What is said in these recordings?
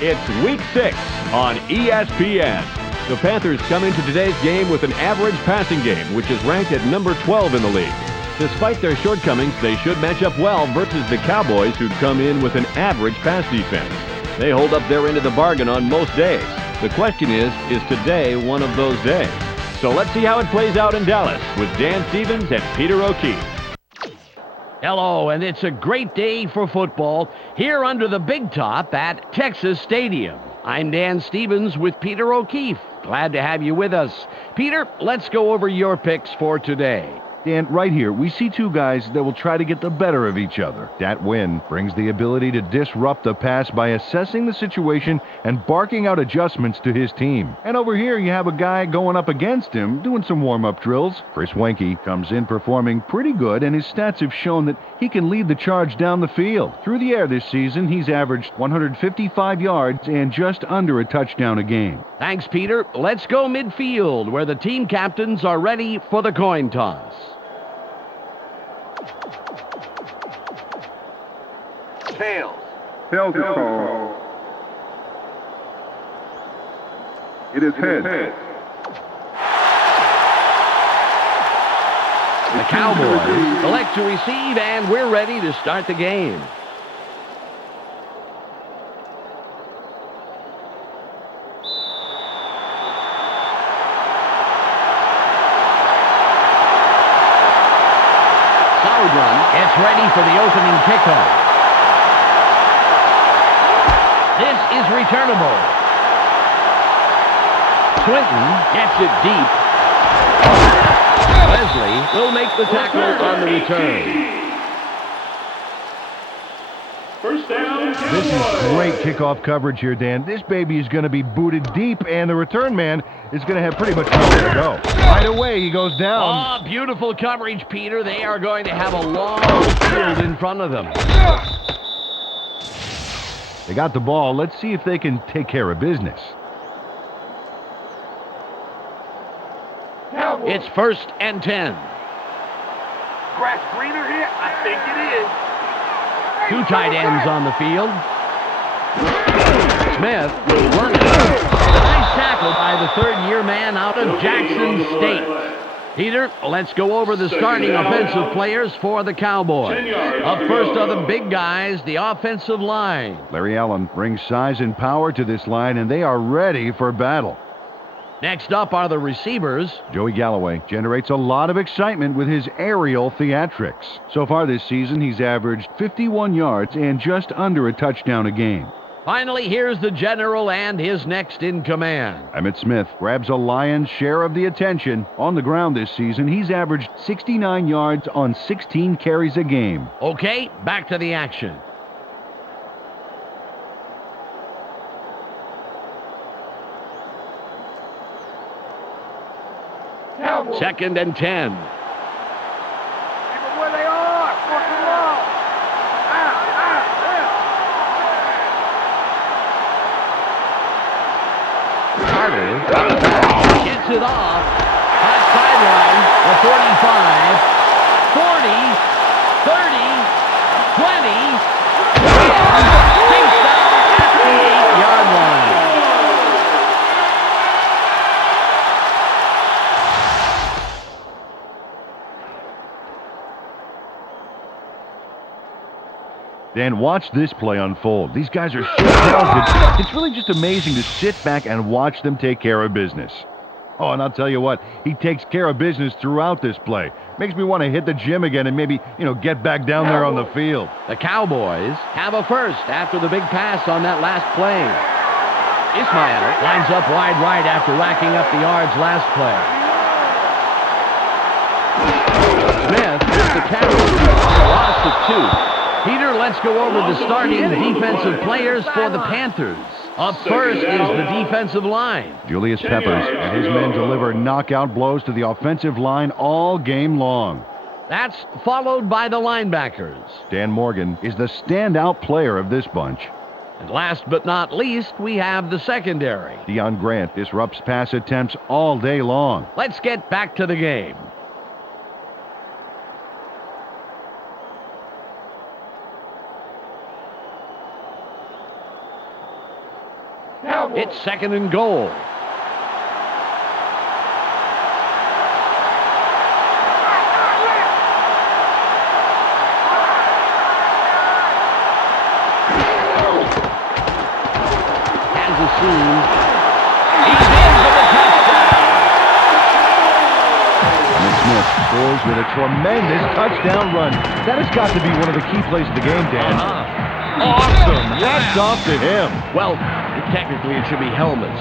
It's Week 6 on ESPN. The Panthers come into today's game with an average passing game, which is ranked at number 12 in the league. Despite their shortcomings, they should match up well versus the Cowboys, who'd come in with an average pass defense. They hold up their end of the bargain on most days. The question is today one of those days? So let's see how it plays out in Dallas with Dan Stevens and Peter O'Keefe. Hello, and it's a great day for football here under the big top at Texas Stadium. I'm Dan Stevens with Peter O'Keefe. Glad to have you with us. Peter, let's go over your picks for today. Dan, right here, we see two guys that will try to get the better of each other. Dat Nguyen brings the ability to disrupt the pass by assessing the situation and barking out adjustments to his team. And over here, you have a guy going up against him doing some warm-up drills. Chris WEINKE comes in performing pretty good, and his stats have shown that he can lead the charge down the field. Through the air this season, he's averaged 155 yards and just under a touchdown a game. Thanks, Peter. Let's go midfield, where the team captains are ready for the coin toss. Tails. Tails is called. It is head. The Cowboys elect to receive, and we're ready to start the game. Solid run. It's ready for the opening kickoff. This is returnable. Swinton gets it deep. WESLEY will make the tackle on the return. First down. This is great kickoff coverage here, Dan. This baby is going to be booted deep, and the return man is going to have pretty much nowhere to go. Right away, he goes down. Oh, beautiful coverage, Peter. They are going to have a long field in front of them. They got the ball. Let's see if they can take care of business. It's 1st and 10. Grass greener here? I think it is. Two tight ends on the field. Smith will run it. Nice tackle by the third-year man out of Jackson State. Peter, let's go over the starting offensive players for the Cowboys. Up first are the big guys, the offensive line. Larry Allen brings size and power to this line, and they are ready for battle. Next up are the receivers. Joey Galloway generates a lot of excitement with his aerial theatrics. So far this season, he's averaged 51 yards and just under a touchdown a game. Finally, here's the general and his next in command. EMMITT Smith grabs a lion's share of the attention. On the ground this season, he's averaged 69 yards on 16 carries a game. Okay, back to the action. Cowboys. 2nd and 10. Keep them where they are. Fourth and long. Carter gets it off. Hot sideline. The 45, 40, 30, 20. Takes down at the 8-yard line. Dan, watch this play unfold. These guys are so talented. It's really just amazing to sit back and watch them take care of business. Oh, and I'll tell you what, he takes care of business throughout this play. Makes me want to hit the gym again and maybe, get back down there on the field. The Cowboys have a first after the big pass on that last play. Ismail lines up wide right after racking up the yards last play. Smith is the carry. Loss of 2. Peter, let's go over the starting defensive players for the Panthers. Up first is the defensive line. Julius Peppers and his men deliver knockout blows to the offensive line all game long. That's followed by the linebackers. Dan Morgan is the standout player of this bunch. And last but not least, we have the secondary. Deion Grant disrupts pass attempts all day long. Let's get back to the game. It's 2nd and goal. Has a seam. He's in for the touchdown. Smith scores with a tremendous touchdown run. That has got to be one of the key plays of the game, Dan. Awesome. Hats off to him. Well, technically it should be helmets.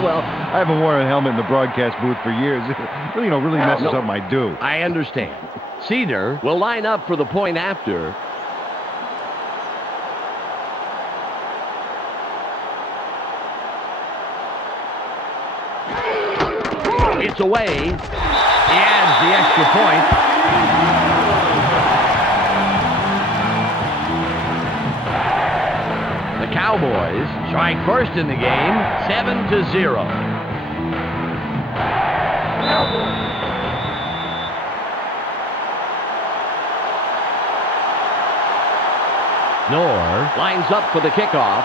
Well, I haven't worn a helmet in the broadcast booth for years. It really messes up my do. I understand. SEDER will line up for the point after. It's away. He adds the extra point. The Cowboys strike first in the game, 7-0. KNORR lines up for the kickoff.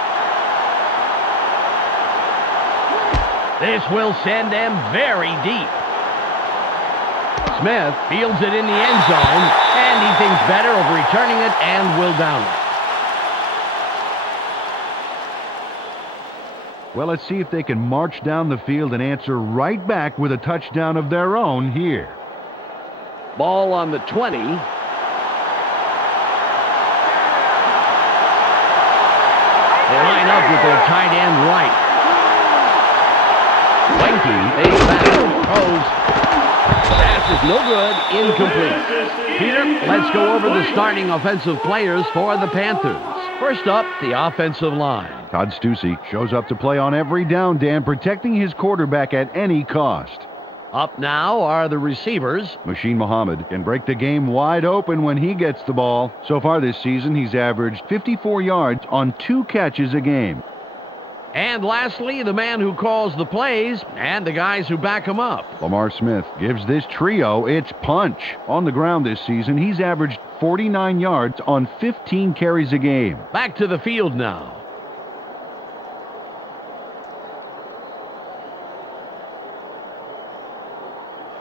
This will send them very deep. Smith fields it in the end zone, and he thinks better of returning it and will down it. Well, let's see if they can march down the field and answer right back with a touchdown of their own here. Ball on the 20. They line up with their tight end right. WEINKE fades back, throws. Pass is no good, incomplete. Peter, let's go over the starting offensive players for the Panthers. First up, the offensive line. Todd Stussy shows up to play on every down, Dan, protecting his quarterback at any cost. Up now are the receivers. Machine Muhammad can break the game wide open when he gets the ball. So far this season, he's averaged 54 yards on 2 catches a game. And lastly, the man who calls the plays and the guys who back him up. Lamar Smith gives this trio its punch. On the ground this season, he's averaged 49 yards on 15 carries a game. Back to the field now.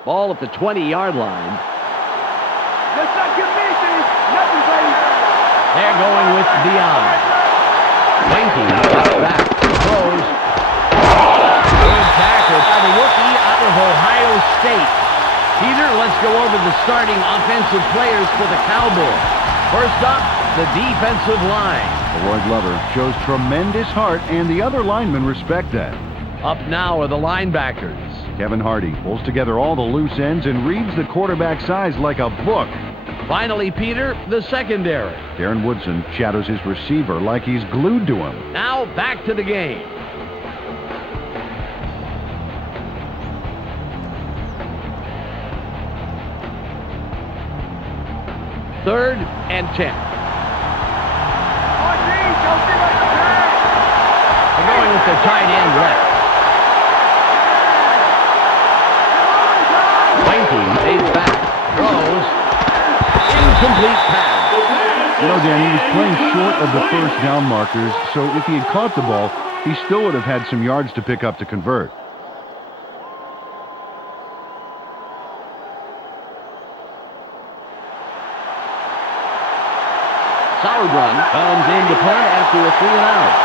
Ball at the 20-yard line. Let's not get busy. Nothing, baby. They're going with Dion. WEINKE back. Throws. Good tackle by the rookie out of Ohio State. Peter, let's go over the starting offensive players for the Cowboys. First up, the defensive line. Roy Glover shows tremendous heart, and the other linemen respect that. Up now are the linebackers. Kevin Hardy pulls together all the loose ends and reads the quarterback's eyes like a book. Finally, Peter, the secondary. Darren Woodson shadows his receiver like he's glued to him. Now back to the game. Third and 10. They're going with the tight end left. WEINKE fades back, throws, incomplete pass. You know, Dan, he was playing short of the first down markers, so if he had caught the ball, he still would have had some yards to pick up to convert. Sauerbrunn comes in to punt after a 3-and-out.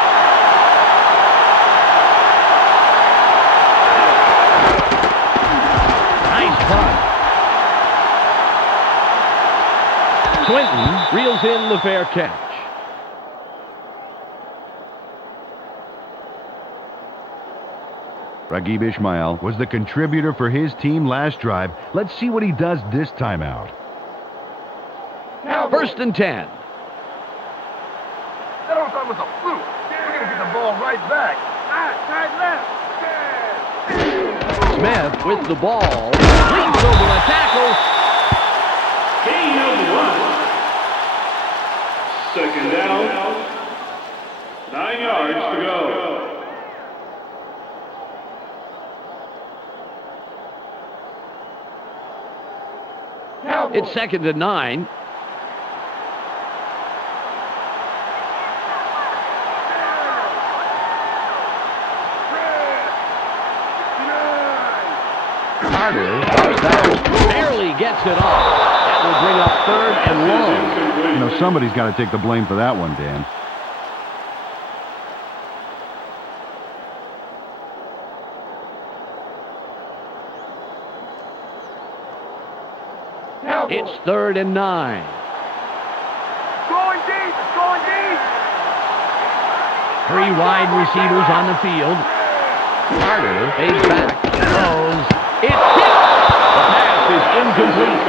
SWINTON reels in the fair catch. Raghib Ismail was the contributor for his team last drive. Let's see what he does this time out. First and 10. That all thought was a fluke. We're going to get the ball right back. Side left. Smith with the ball. Leaps over the tackle. Gain of 1. Second down. 9 yards to go. It's 2nd and 9. Carter drops back, barely gets it off. That will bring up third and long. You know, somebody's got to take the blame for that one, Dan. It's 3rd and 9. Going deep, it's going deep. 3 wide receivers on the field. Carter fades back, throws. It's hit. The pass is incomplete.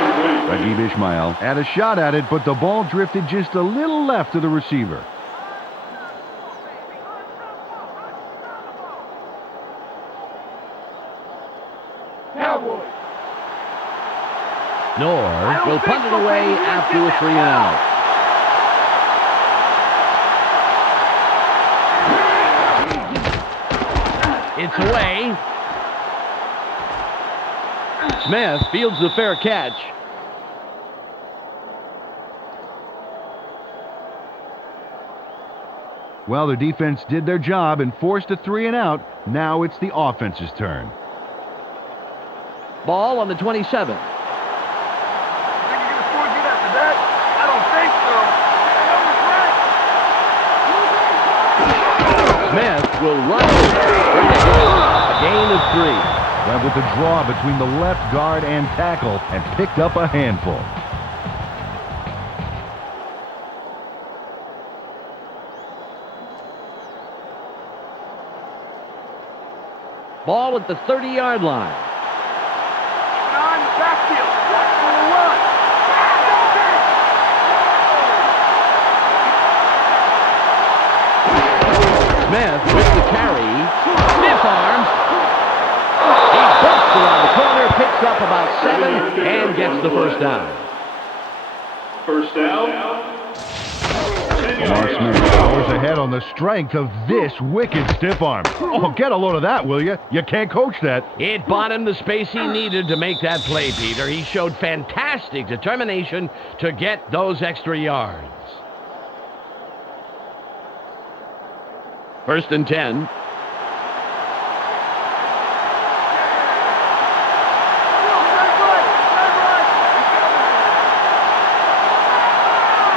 Reggie Ishmael had a shot at it, but the ball drifted just a little left of the receiver. Cowboys. KNORR will punt it away after a 3 and out. It's away. Smith fields the fair catch. Well, the defense did their job and forced a 3 and out. Now it's the offense's turn. Ball on the 27. Smith will run a gain of 3. Went with the draw between the left guard and tackle and picked up a handful. Ball at the 30-yard line. On the backfield. Watch for the run. Smith with the carry. Stiff arms. He busts around the corner, picks up about 7, and gets the first down. First down. 10 Lamar yards. Smith powers ahead on the strength of this wicked stiff arm. Oh, get a load of that, will you? You can't coach that. It bought him the space he needed to make that play, Peter. He showed fantastic determination to get those extra yards. 1st and 10.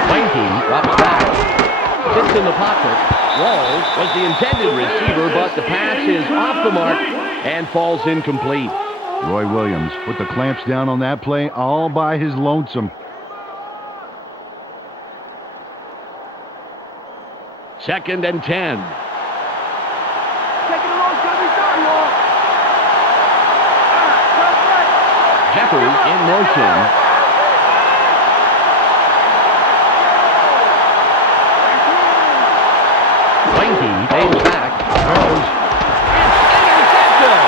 WEINKE drops back, sits in the pocket. Walls was the intended receiver, but the pass is off the mark and falls incomplete. Roy Williams put the clamps down on that play all by his lonesome. 2nd and 10. Jeffers in motion. WEINKE fades back, throws. It's intercepted.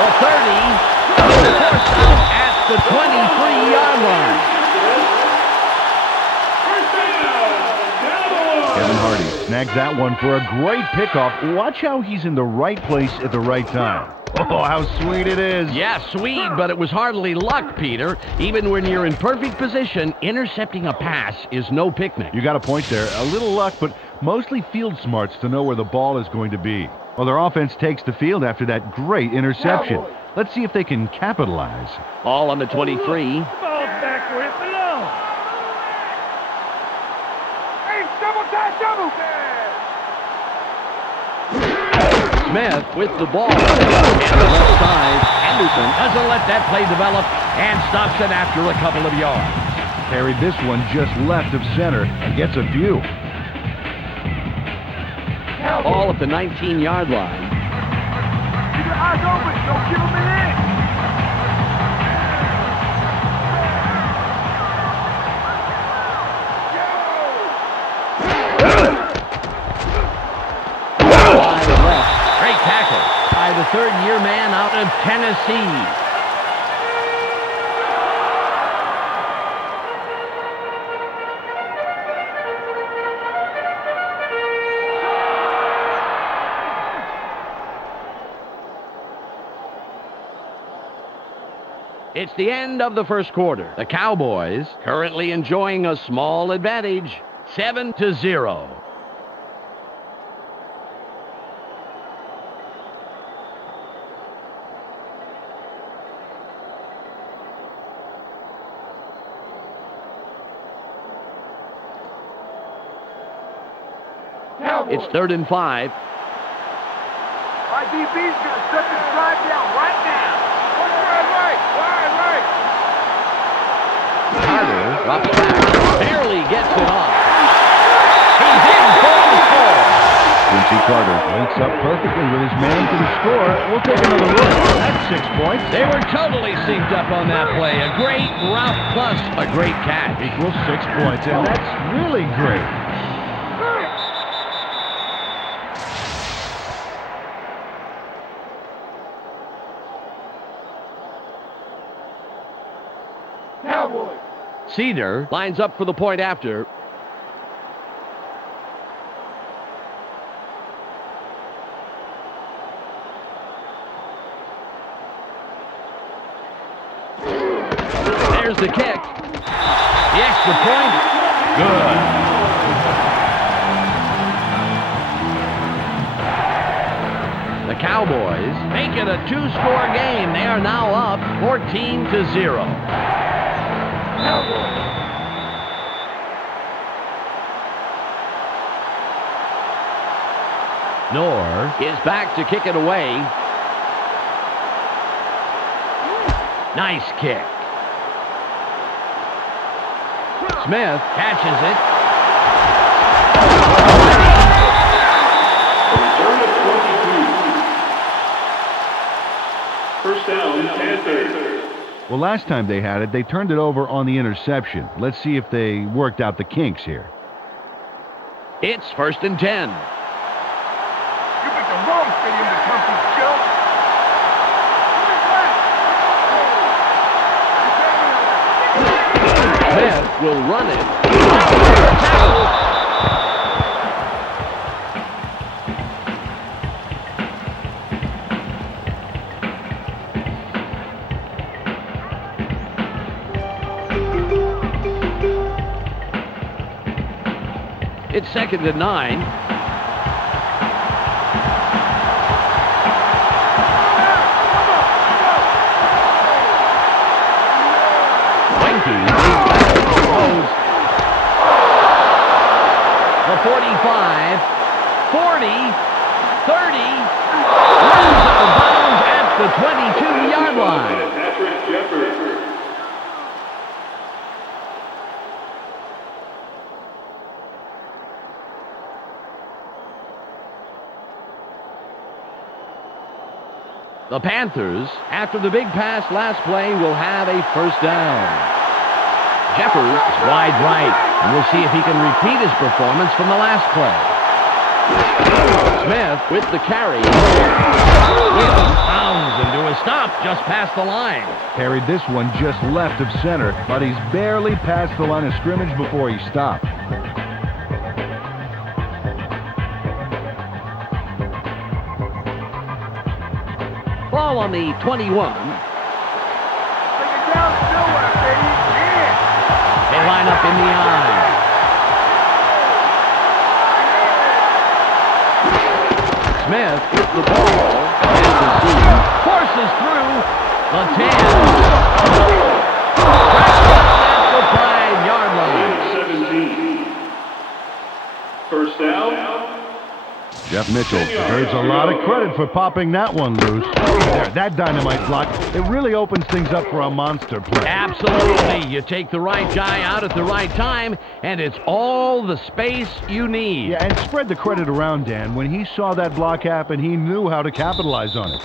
The 30, forced out at the 23-yard line. Kevin Hardy snags that one for a great pickoff. Watch how he's in the right place at the right time. Oh, how sweet it is. Yeah, sweet, but it was hardly luck, Peter. Even when you're in perfect position, intercepting a pass is no picnic. You got a point there. A little luck, but mostly field smarts to know where the ball is going to be. Well, their offense takes the field after that great interception. Let's see if they can capitalize. Ball on the 23. Ball's back where it belongs. Hey, double time, double. Smith with the ball. And the left side. Henderson doesn't let that play develop and stops it after a couple of yards. Carried this one just left of center and gets a few. Ball at the 19-yard line. Keep your eyes open. Don't give them an inch. Wide left. Great tackle by the third-year man out of Tennessee. It's the end of the first quarter. The Cowboys currently enjoying a small advantage, 7-0. It's 3rd and 5. My DB's gonna set this drive down right now. Right. Carter drops back. Barely gets it off. He's in for the score. Quincy Carter links up perfectly with his man to the score. We'll take another look. That's 6 points. They were totally synced up on that play. A great route plus a great catch. Equals 6 points, and that's really great. SEDER lines up for the point after. There's the kick. The extra point. Good. The Cowboys make it a 2-score game. They are now up 14-0. KNORR is back to kick it away. Nice kick. Smith catches it. Return of 22. First down, Panthers. Well, last time they had it, they turned it over on the interception. Let's see if they worked out the kinks here. It's 1st and 10. You picked the wrong stadium to come to, Joe. Smith will run it. It's 2nd and 9. WEINKE leads back to close. The 45, 40, 30, runs out of bounds at the 22-yard line. Patrick Jeffers. The Panthers, after the big pass last play, will have a 1st down. Jeffers is wide right, and we'll see if he can repeat his performance from the last play. Smith with the carry. Bounds into a stop just past the line. Carried this one just left of center, but he's barely past the line of scrimmage before he stopped. Ball on the 21. Take it down nowhere, baby. Yeah. They line up in the eye. Smith with the ball. And the team forces through the 10. At the 5-yard line. 17. First down. Jeff Mitchell deserves a lot of credit for popping that one loose. There, that dynamite block, it really opens things up for a monster play. Absolutely. You take the right guy out at the right time, and it's all the space you need. Yeah, and spread the credit around, Dan. When he saw that block happen, he knew how to capitalize on it.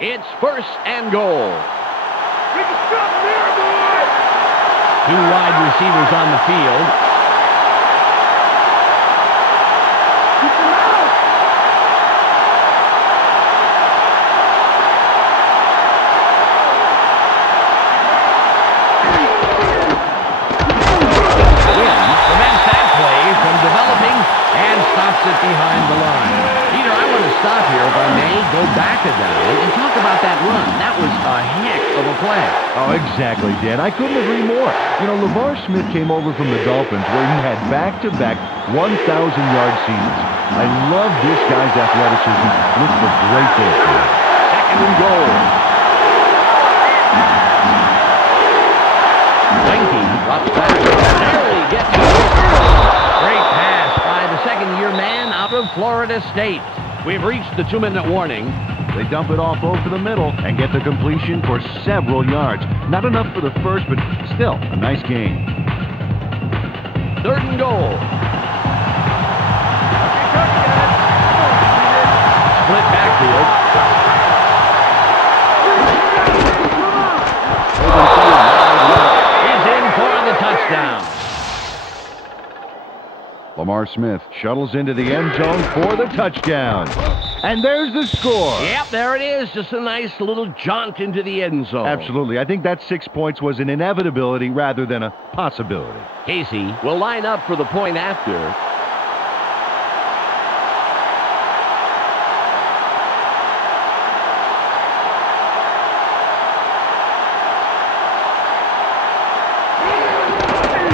It's 1st and goal. We can stop there, boy. 2 wide receivers on the field. Keep him out. Win prevents that play from developing and stops it behind the line. Peter, I want to stop here, if I may, go back a down and talk about that run. That was a heck of a play. Oh, exactly, Dan. I couldn't agree more. You know, LeVar Smith came over from the Dolphins where he had back-to-back 1,000-yard seasons. I love this guy's athleticism. Looks for great things. 2nd and goal. WEINKE drops back. Barely gets it. Great pass by the second-year man out of Florida State. We've reached the 2-minute warning. They dump it off over the middle and get the completion for several yards. Not enough for the first, but still a nice gain. 3rd and goal. Split backfield. Is in for the touchdown. Lamar Smith shuttles into the end zone for the touchdown. And there's the score. Yep, there it is. Just a nice little jaunt into the end zone. Absolutely. I think that 6 points was an inevitability rather than a possibility. KASAY will line up for the point after.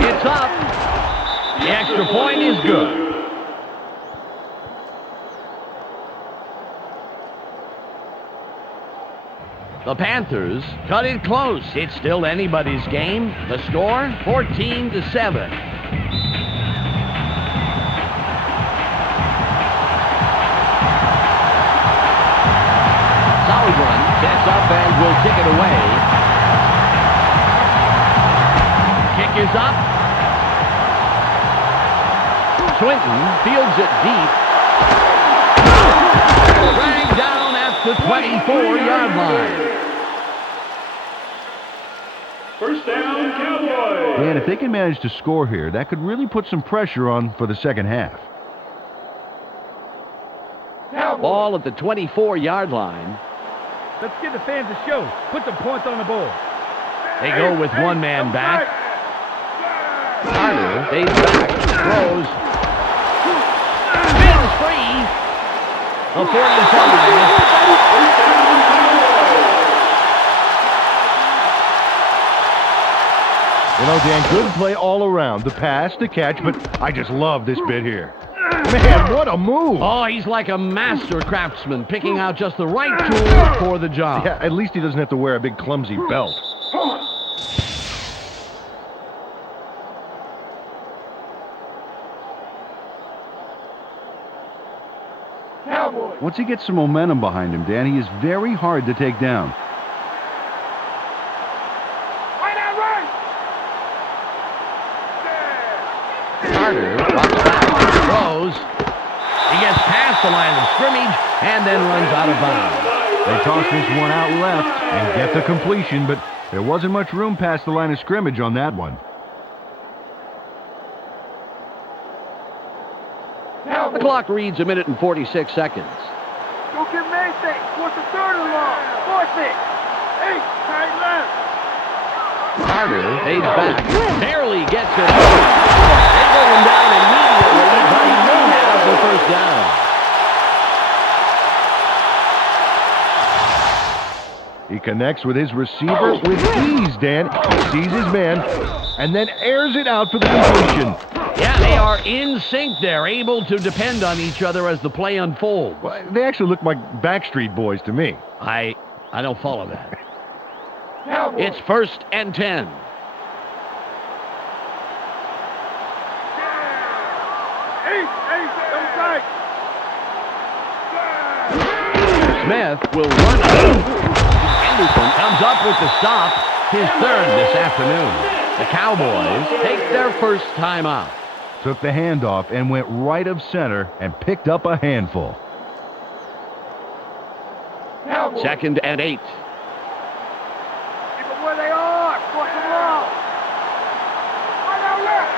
It's up. The extra point is good. The Panthers cut it close. It's still anybody's game. The score, 14-7. Solid run, sets up and will kick it away. Kick is up. SWINTON fields it deep. Dragged down at the 24-yard line. First down, Cowboys. And if they can manage to score here, that could really put some pressure on for the second half. Ball at the 24-yard line. Let's give the fans a show. Put some points on the board. They go with one man back. Carter stays back, throws. Spins free. A 45. You know, Dan, good play all around. The pass, the catch, but I just love this bit here. Man, what a move. Oh, he's like a master craftsman, picking out just the right tool for the job. Yeah, at least he doesn't have to wear a big clumsy belt. Once he gets some momentum behind him, Dan, he is very hard to take down. Carter drops back, throws. He gets past the line of scrimmage and then runs out of bounds. They toss this one out left and get the completion, but there wasn't much room past the line of scrimmage on that one. The clock reads 1 minute and 46 seconds. Go get Mason. What's the 3rd and long? Force it. 8, tight left. Carter fades back, barely gets it. They go him down immediately, but he may have the first down. He connects with his receiver with ease, Dan. He sees his man and then airs it out for the completion. Yeah, they are in sync there, able to depend on each other as the play unfolds. Well, they actually look like Backstreet Boys to me. I don't follow that. It's 1st and 10. Smith will run out. Anderson comes up with the stop, his 3rd this afternoon. The Cowboys take their first timeout. Took the handoff and went right of center and picked up a handful. 2nd and 8. Keep them where they are. Force them long. Right out left.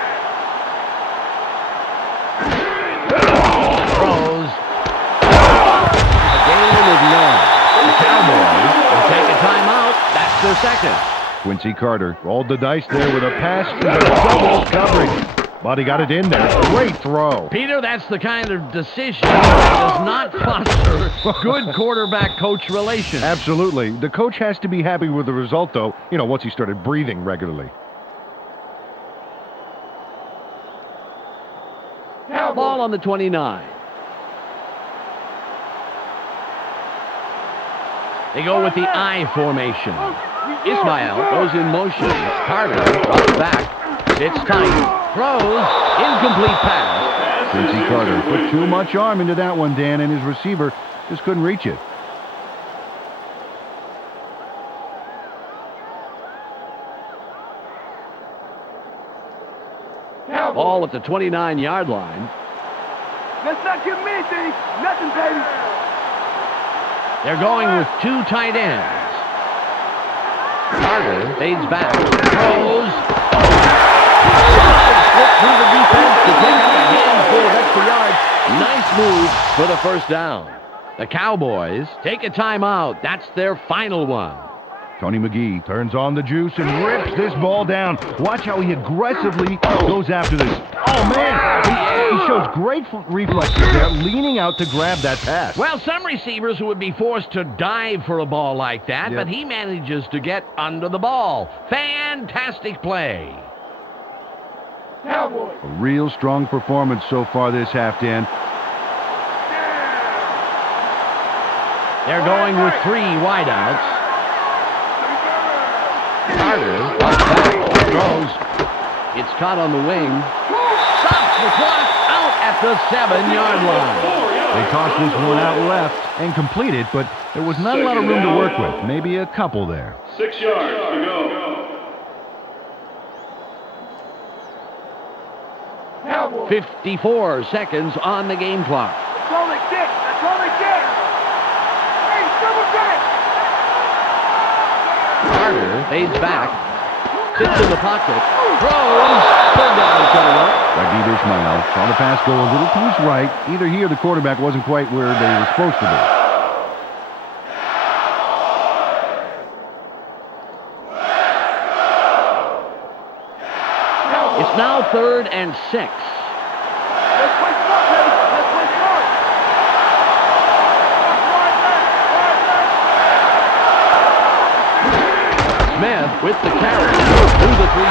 Throws. The game is none. The Cowboys will take a timeout. That's their 2nd. Quincy Carter rolled the dice there with a pass to the double coverage. But he got it in there. Great throw. Peter, that's the kind of decision that does not foster good quarterback-coach relations. Absolutely. The coach has to be happy with the result, though, once he started breathing regularly. Ball on the 29. They go with the I formation. Ismail goes in motion. Carter drops back. It's tight. Throws. Incomplete pass. Quincy Carter put too much arm into that one, Dan, and his receiver just couldn't reach it. Ball at the 29-yard line. Let's not give me anything. Nothing, baby. They're going with two tight ends. Carter fades back. Throws. Slip through the defense to pick up a handful of extra yards. Nice move for the first down. The Cowboys take a timeout. That's their final one. Tony McGee turns on the juice and rips this ball down. Watch how he aggressively goes after this. Oh, man! He shows great reflexes there, leaning out to grab that pass. Well, some receivers would be forced to dive for a ball like that, but he manages to get under the ball. Fantastic play. Cowboys. A real strong performance so far this half, Dan. They're going with three wideouts. Carter drops back, throws. It's caught on the wing. Stops the clock out at the 7-yard line. They tossed this one out left and completed, but there was not a lot of room to work with. Maybe a couple there. 6 yards to go. Cowboys. 54 seconds on the game clock. That's all they get. That's all they get. Hey, double back. Carter fades back, sits in the pocket, throws, pulled down coming up. Reggie Ismail saw the pass go a little to his right. Either he or the quarterback wasn't quite where they were supposed to be. It's now 3rd and 6. Let's play smart, baby. Let's play smart. Smith with the carry through the 3.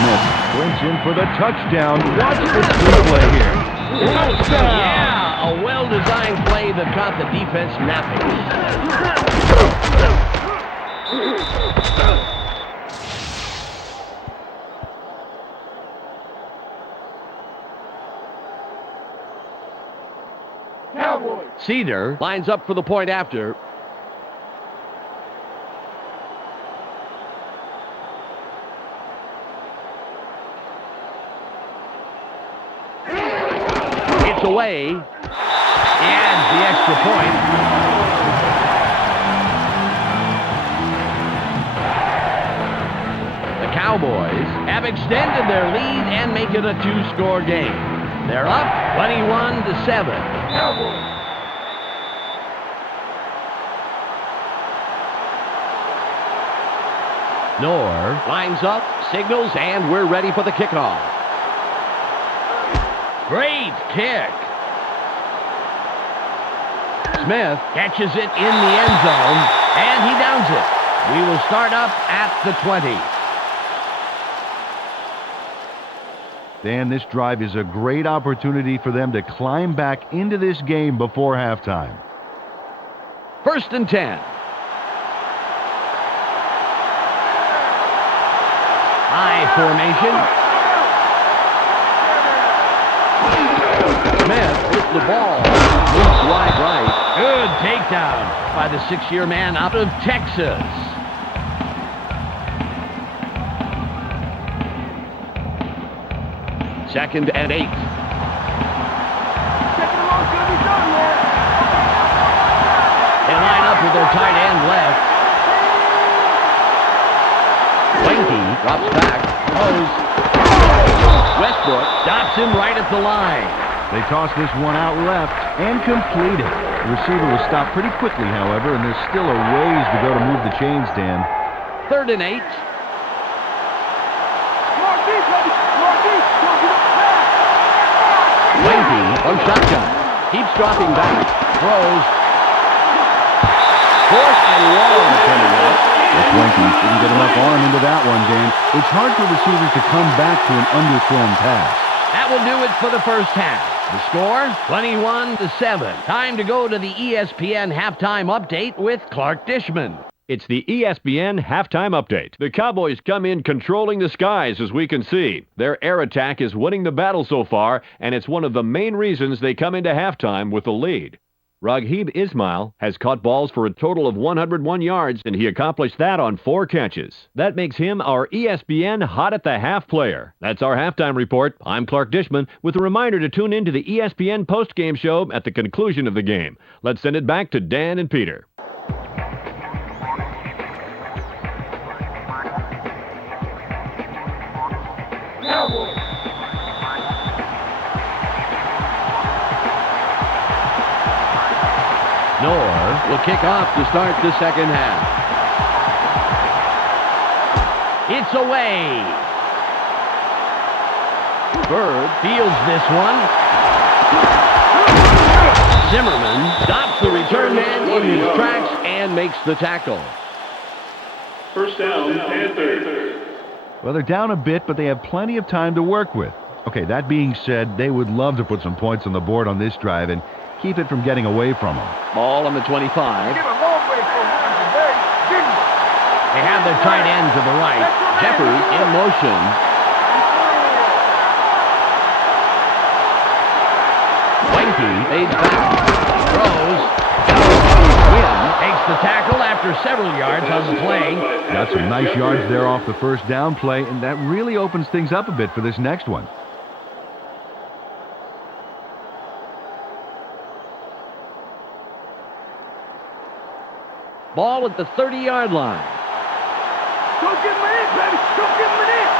Smith sprints in for the touchdown. Watch this play here. Yeah, a well-designed play that caught the defense napping. Cowboys. Cedar lines up for the point after. It's away. He adds the extra point. The Cowboys have extended their lead and make it a 2-score game. They're up 21-7. Cowboys. KNORR lines up, signals, and we're ready for the kickoff. Great kick. Smith catches it in the end zone, and he downs it. We will start up at the 20. Dan, this drive is a great opportunity for them to climb back into this game before halftime. 1st and 10. High formation. Smith with the ball. Moves wide right. Good takedown by the 6-year man out of Texas. Second and 8. Taking the long's gonna be done, man. They line up with their tight end left. WEINKE drops back. Throws. Westbrook stops him right at the line. They toss this one out left and complete it. The receiver was stopped pretty quickly, however, and there's still a ways to go to move the chains, Dan. 3rd and 8. More deep, baby. More deep. Don't get up fast. WEINKE from shotgun. Keeps dropping back. Throws. 4th and long coming up. WEINKE didn't get enough arm into that one, Dan. It's hard for receivers to come back to an underthrown pass. That will do it for the first half. The score, 21-7. Time to go to the ESPN halftime update with Clark Dishman. It's the ESPN halftime update. The Cowboys come in controlling the skies, as we can see. Their air attack is winning the battle so far, and it's one of the main reasons they come into halftime with the lead. Raghib Ismail has caught balls for a total of 101 yards, and he accomplished that on 4 catches. That makes him our ESPN Hot at the Half player. That's our halftime report. I'm Clark Dishman with a reminder to tune in to the ESPN postgame show at the conclusion of the game. Let's send it back to Dan and Peter. KNORR will kick off to start the second half. It's away. Bird fields this one. Zimmerman stops the return man in his tracks and makes the tackle. First down, Panthers. Well, they're down a bit, but they have plenty of time to work with. Okay, that being said, they would love to put some points on the board on this drive and keep it from getting away from them. Ball on the 25. Get a long way from him today. They have their tight end to the right. Jeffers in motion. WEINKE fades back. Throws. Win takes the tackle after several yards on the play. Got some nice yards there off the first down play, and that really opens things up a bit for this next one. Ball at the 30-yard line. Don't give him an inch, baby. Don't give him an inch.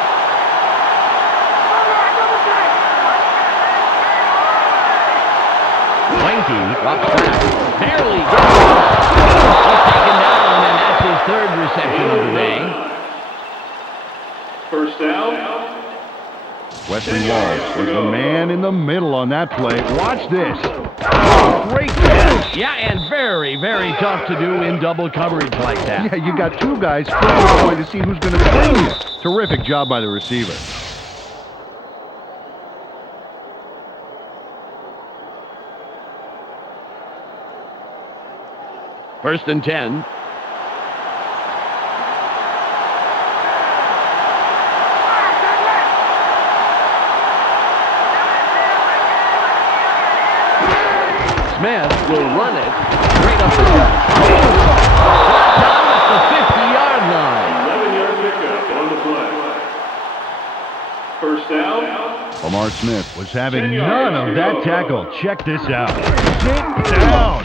WEINKE drops back. Barely gets it. He's taken down, and that's his 3rd reception of the day. First down. Wesley Walls was the man in the middle on that play. Watch this. Great catch. Yeah, and very, very tough to do in double coverage like that. Yeah, you got 2 guys trying to see who's going to bring you. Terrific job by the receiver. First and 10. Smith will run it straight up the gut. Down at the 50-yard line. 11-yard pickup on the play. First down. Lamar Smith was having none of that tackle. Check this out. Sit down.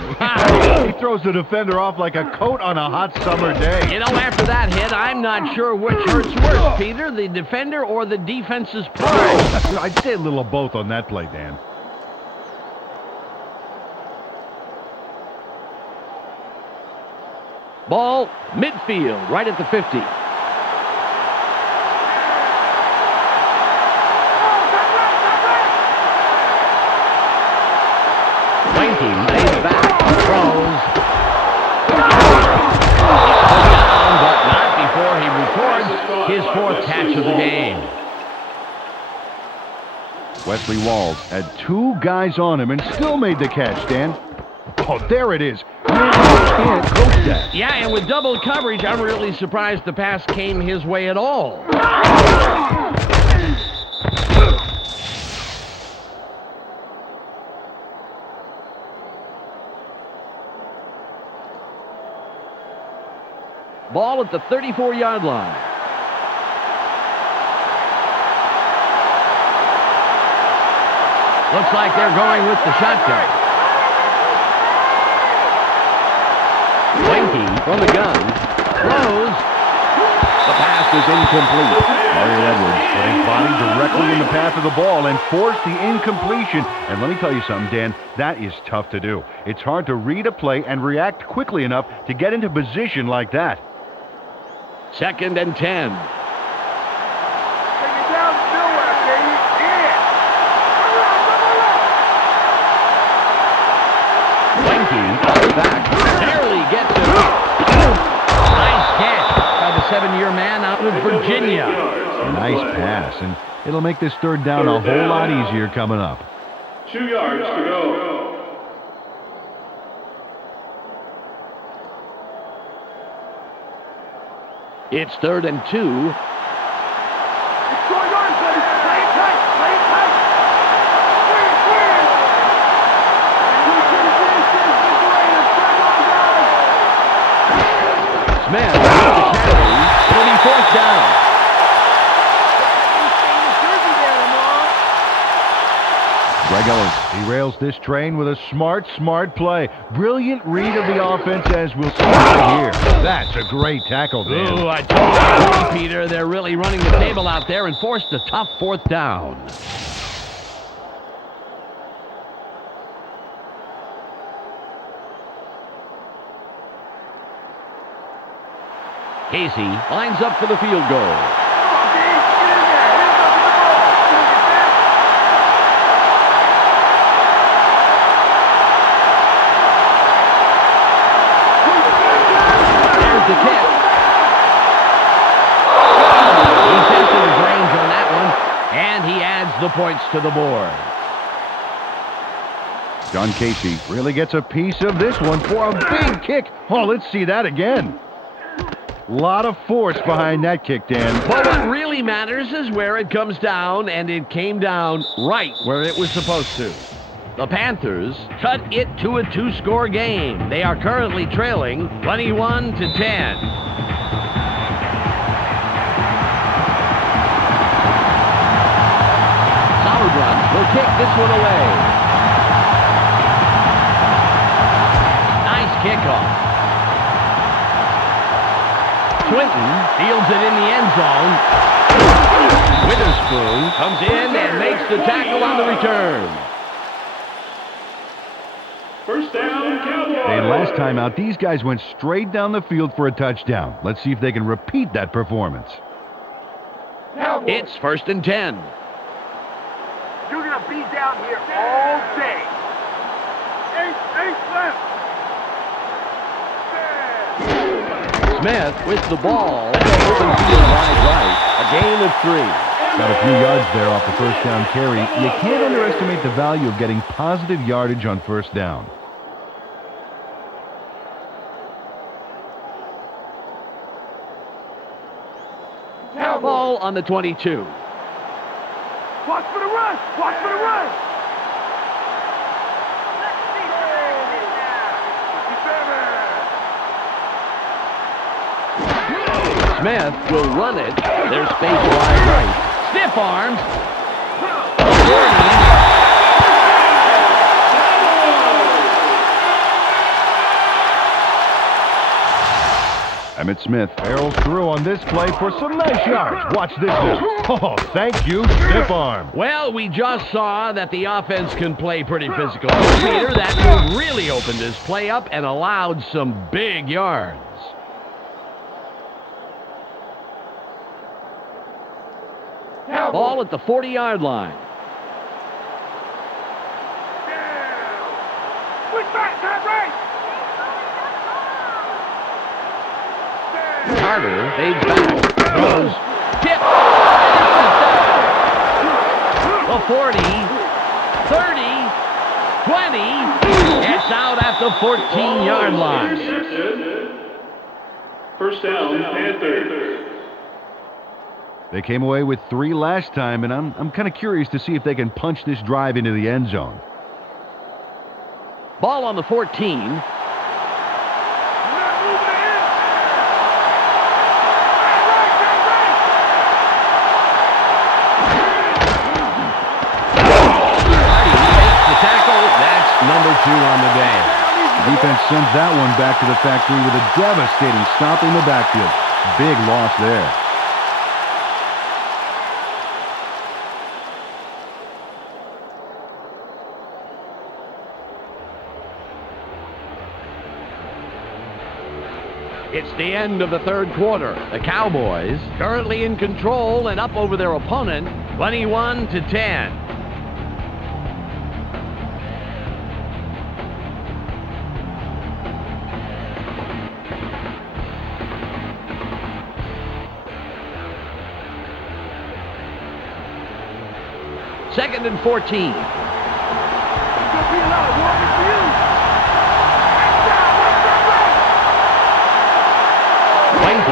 He throws the defender off like a coat on a hot summer day. You know, after that hit, I'm not sure which hurts worse, Peter, the defender or the defense's pride. I'd say a little of both on that play, Dan. Ball midfield, right at the 50. WEINKE lays back, throws. Down, but not before he records his 4th catch of the game. Wesley Walls had 2 guys on him and still made the catch, Dan. Oh, there it is. You can't coach that. Yeah, and with double coverage, I'm really surprised the pass came his way at all. Ball at the 34-yard line. Looks like they're going with the shotgun. WEINKE from the gun. Throws. The pass is incomplete. Mario Edwards putting body directly in the path of the ball and forced the incompletion. And let me tell you something, Dan, that is tough to do. It's hard to read a play and react quickly enough to get into position like that. Second and 10. WEINKE back. Barely gets it. Nice catch by the 7-year man out of Virginia. Nice pass, and it'll make this 3rd down a whole lot easier coming up. 2 yards to go. It's 3rd and 2. It's 4 yards, buddy. Play it tight. Play it tight. Smith with the carry. It'll be 4th down. Greg Owens derails this train with a smart play. Brilliant read of the offense, as we'll see right here. That's a great tackle, Dan. Ooh, I told you, Peter, they're really running the table out there and forced a tough 4th down. KASAY lines up for the field goal. The kick. He tested his range on that one, and he adds the points to the board. John KASAY really gets a piece of this one for a big kick. Oh, let's see that again. Lot of force behind that kick, Dan. But what really matters is where it comes down, and it came down right where it was supposed to. The Panthers cut it to a 2-score game. They are currently trailing 21-10. Solid run will kick this one away. Nice kickoff. Swinton fields it in the end zone. Witherspoon comes in and makes the tackle on the return. 1st down, Cowboys. And last time out, these guys went straight down the field for a touchdown. Let's see if they can repeat that performance. It's 1st and 10. You're going to be down here all day. 8 left. Smith with the ball. Open field wide right. A gain of 3. Got a few yards there off the 1st down carry. You can't underestimate the value of getting positive yardage on 1st down. Ball on the 22. Watch for the run. Watch for the run. Smith will run it. There's space wide right. Stiff arms. 40. Emmitt Smith barrels through on this play for some nice yards. Watch this now. Oh, thank you, stiff arm. Well, we just saw that the offense can play pretty physical. Peter, that move really opened his play up and allowed some big yards. Ball at the 40-yard line. Carter fades back. Throws. Tip. The 40. 30. 20. It's out at the 14-yard line. 1st down, Panthers. They came away with 3 last time, and I'm kind of curious to see if they can punch this drive into the end zone. Ball on the 14. Number 2 on the day. The defense sends that one back to the factory with a devastating stop in the backfield. Big loss there. It's the end of the 3rd quarter. The Cowboys currently in control and up over their opponent, 21-10. Second and 14. be a lot of warning for you. WEINKE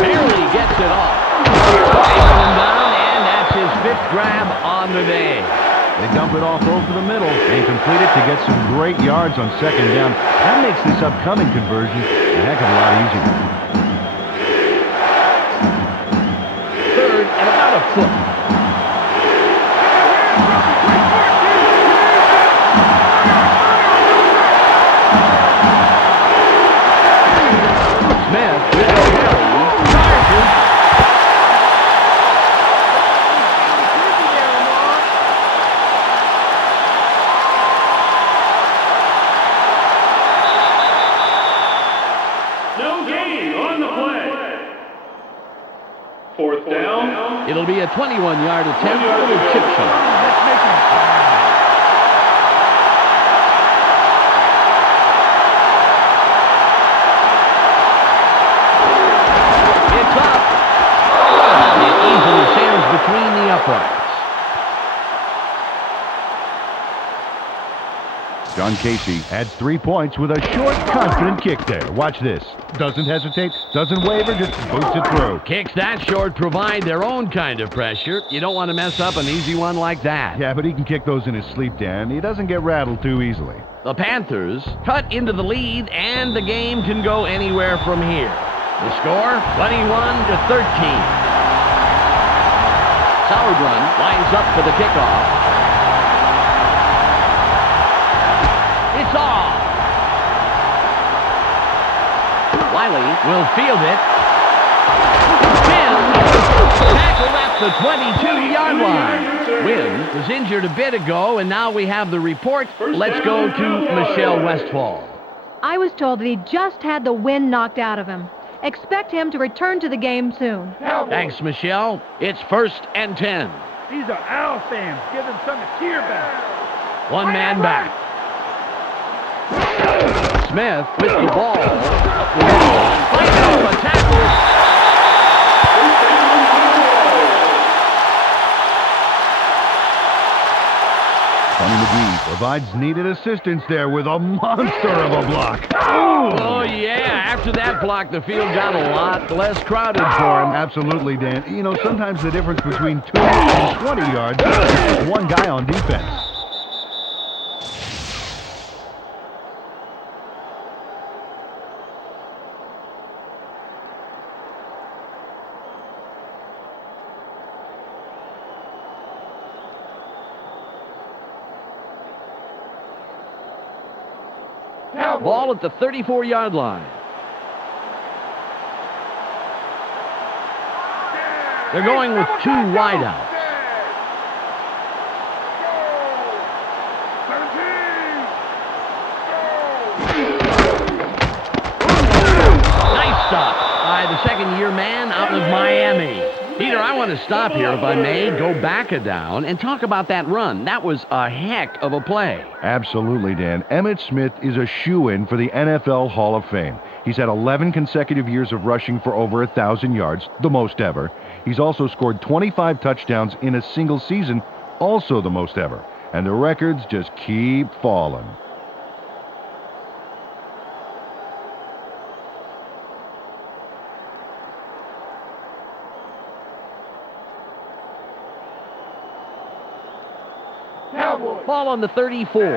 barely gets it off. Taking him down, and that's his 5th grab on the day. They dump it off over the middle and complete it to get some great yards on 2nd down. That makes this upcoming conversion a heck of a lot easier. 3rd and about a foot. Smith with a carry. Charges. No gain on the play. 4th down. It'll be a 21-yard attempt for the chip shot. It's up. It easily sails between the uprights. John Casey adds 3 points with a short, confident kick there. Watch this. Doesn't hesitate, doesn't waver, just boots it through. Kicks that short provide their own kind of pressure. You don't want to mess up an easy one like that. Yeah, but he can kick those in his sleep, Dan. He doesn't get rattled too easily. The Panthers cut into the lead, and the game can go anywhere from here. The score, 21-13. Sauerbrunn lines up for the kickoff. It's off. Wiley will field it. Finn tackled at the 22-yard line. Wynn was injured a bit ago, and now we have the report. Let's go to Michelle Westfall. I was told that he just had the wind knocked out of him. Expect him to return to the game soon. Thanks, Michelle. It's 1st and 10. These are Owl fans. Give them something to cheer about. One man back. Smith with the ball. Up the middle. Fights off a tackle. Tony McGee provides needed assistance there with a monster of a block. Oh, yeah. After that block, the field got a lot less crowded for him. Absolutely, Dan. You know, sometimes the difference between 2 and 20 yards is one guy on defense. Ball at the 34-yard line. They're going with 2 wideouts. Nice stop by the 2nd-year man out of Miami. Peter, I want to stop here, if I may, go back a down, and talk about that run. That was a heck of a play. Absolutely, Dan. Emmitt Smith is a shoo-in for the NFL Hall of Fame. He's had 11 consecutive years of rushing for over 1,000 yards, the most ever. He's also scored 25 touchdowns in a single season, also the most ever. And the records just keep falling. Ball on the 34. Go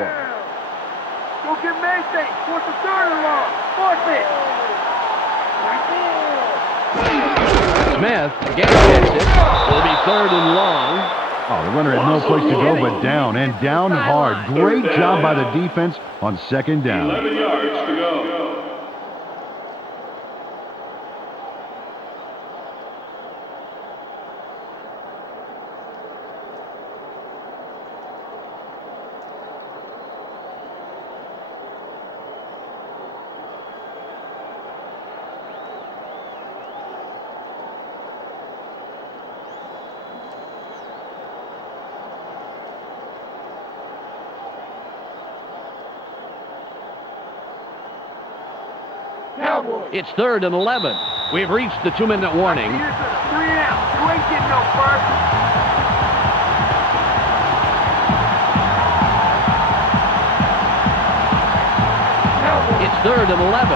get Mason. Force the 3rd and long. Force it. Smith again gets it. It'll be 3rd and long. Oh, the runner had no place to go but down, and down hard. Great job by the defense on 2nd down. 11 yards to go. It's 3rd and 11. We've reached the 2-minute warning. Here's a 3 out. You ain't getting no first. It's 3rd and 11.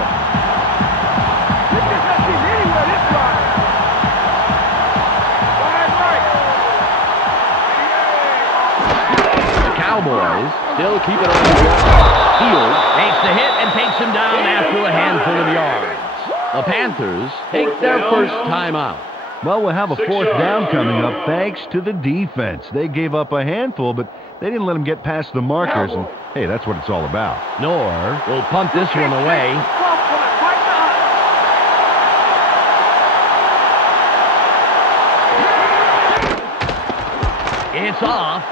This is not getting anywhere this time. The Cowboys still keep it on the ground. Field makes the hit and takes him down after a handful of yards. The Panthers take their first timeout. Well, we'll have a 4th down coming up thanks to the defense. They gave up a handful, but they didn't let them get past the markers, and hey, that's what it's all about. KNORR will punt this one away. It's off.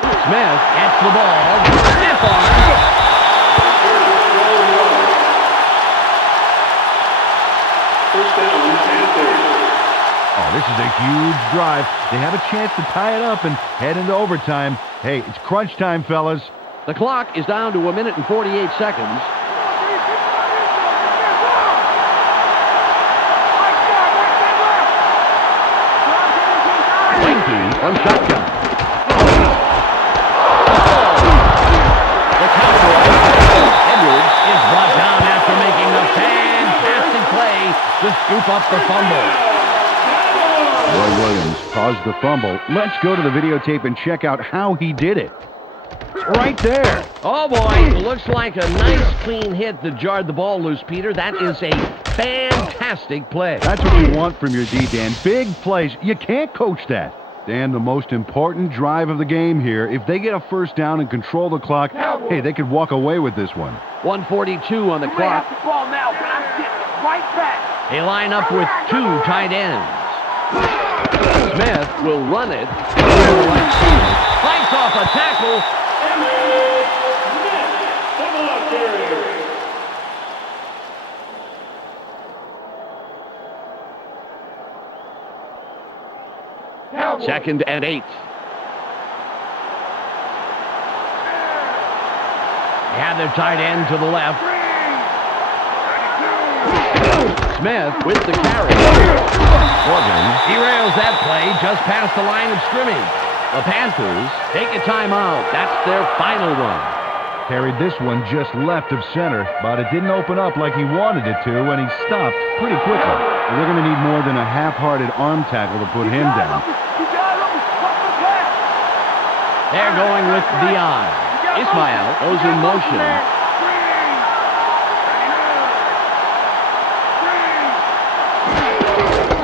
Smith gets the ball. Stiff arm. First down, Panthers. Oh, this is a huge drive. They have a chance to tie it up and head into overtime. Hey, it's crunch time, fellas. The clock is down to 1 minute and 48 seconds. WEINKE from shotgun. The Cowboys. Edwards is brought down after making a fantastic play to scoop up the fumble. Roy Williams caused the fumble. Let's go to the videotape and check out how he did it. Right there. Oh, boy. Looks like a nice, clean hit that jarred the ball loose, Peter. That is a fantastic play. That's what you want from your D, Dan. Big plays. You can't coach that. Dan, the most important drive of the game here. If they get a first down and control the clock, hey, they could walk away with this one. 1:42 on the clock. The ball now, but I'm getting right back. They line up with 2 tight ends. Smith will run it. Fights off a tackle. EMMITT, the ball carrier. 2nd and 8. They have their tight end to the left. Smith with the carry. Morgan derails that play just past the line of scrimmage. The Panthers take a timeout. That's their final one. Carried this one just left of center, but it didn't open up like he wanted it to, and he stopped pretty quickly. They're going to need more than a half-hearted arm tackle to put him down. They're going with the eye. Ismail goes in motion.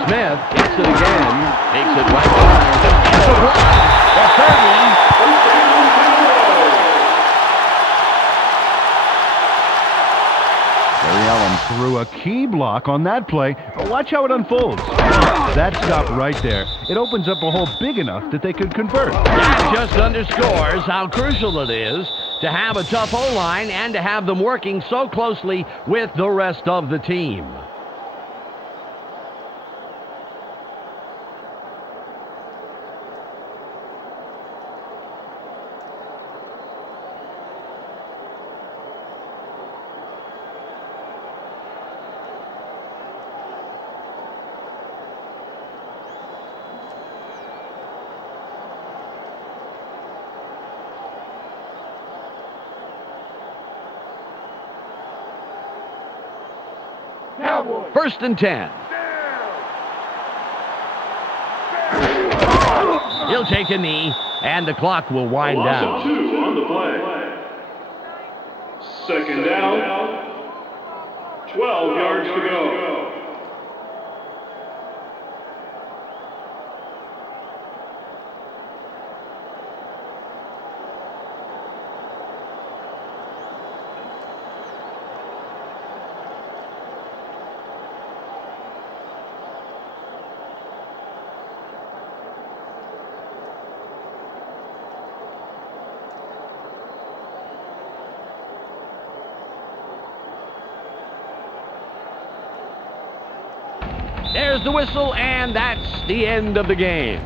Smith hits it again. Takes it right behind. It's a block. The 30. Barry Allen threw a key block on that play. Watch how it unfolds. That stop right there. It opens up a hole big enough that they could convert. That just underscores how crucial it is to have a tough O-line and to have them working so closely with the rest of the team. First and 10. He'll take a knee, and the clock will wind Loss down. of 2 on the play. 2nd down. 12 yards to go. There's the whistle, and that's the end of the game.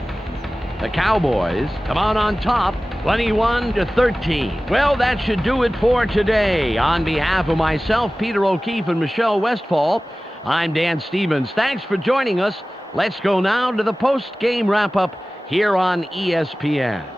The Cowboys come out on top, 21-13. Well, that should do it for today. On behalf of myself, Peter O'Keefe, and Michelle Westfall, I'm Dan Stevens. Thanks for joining us. Let's go now to the post-game wrap-up here on ESPN.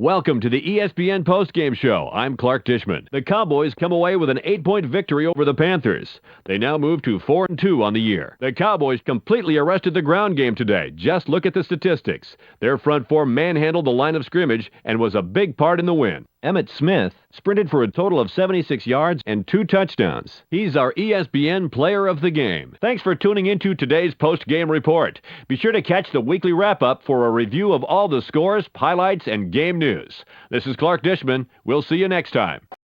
Welcome to the ESPN postgame show. I'm Clark Dishman. The Cowboys come away with an 8-point victory over the Panthers. They now move to 4-2 on the year. The Cowboys completely arrested the ground game today. Just look at the statistics. Their front four manhandled the line of scrimmage and was a big part in the win. Emmitt Smith sprinted for a total of 76 yards and 2 touchdowns. He's our ESPN Player of the Game. Thanks for tuning into today's post-game report. Be sure to catch the weekly wrap-up for a review of all the scores, highlights, and game news. This is Clark Dishman. We'll see you next time.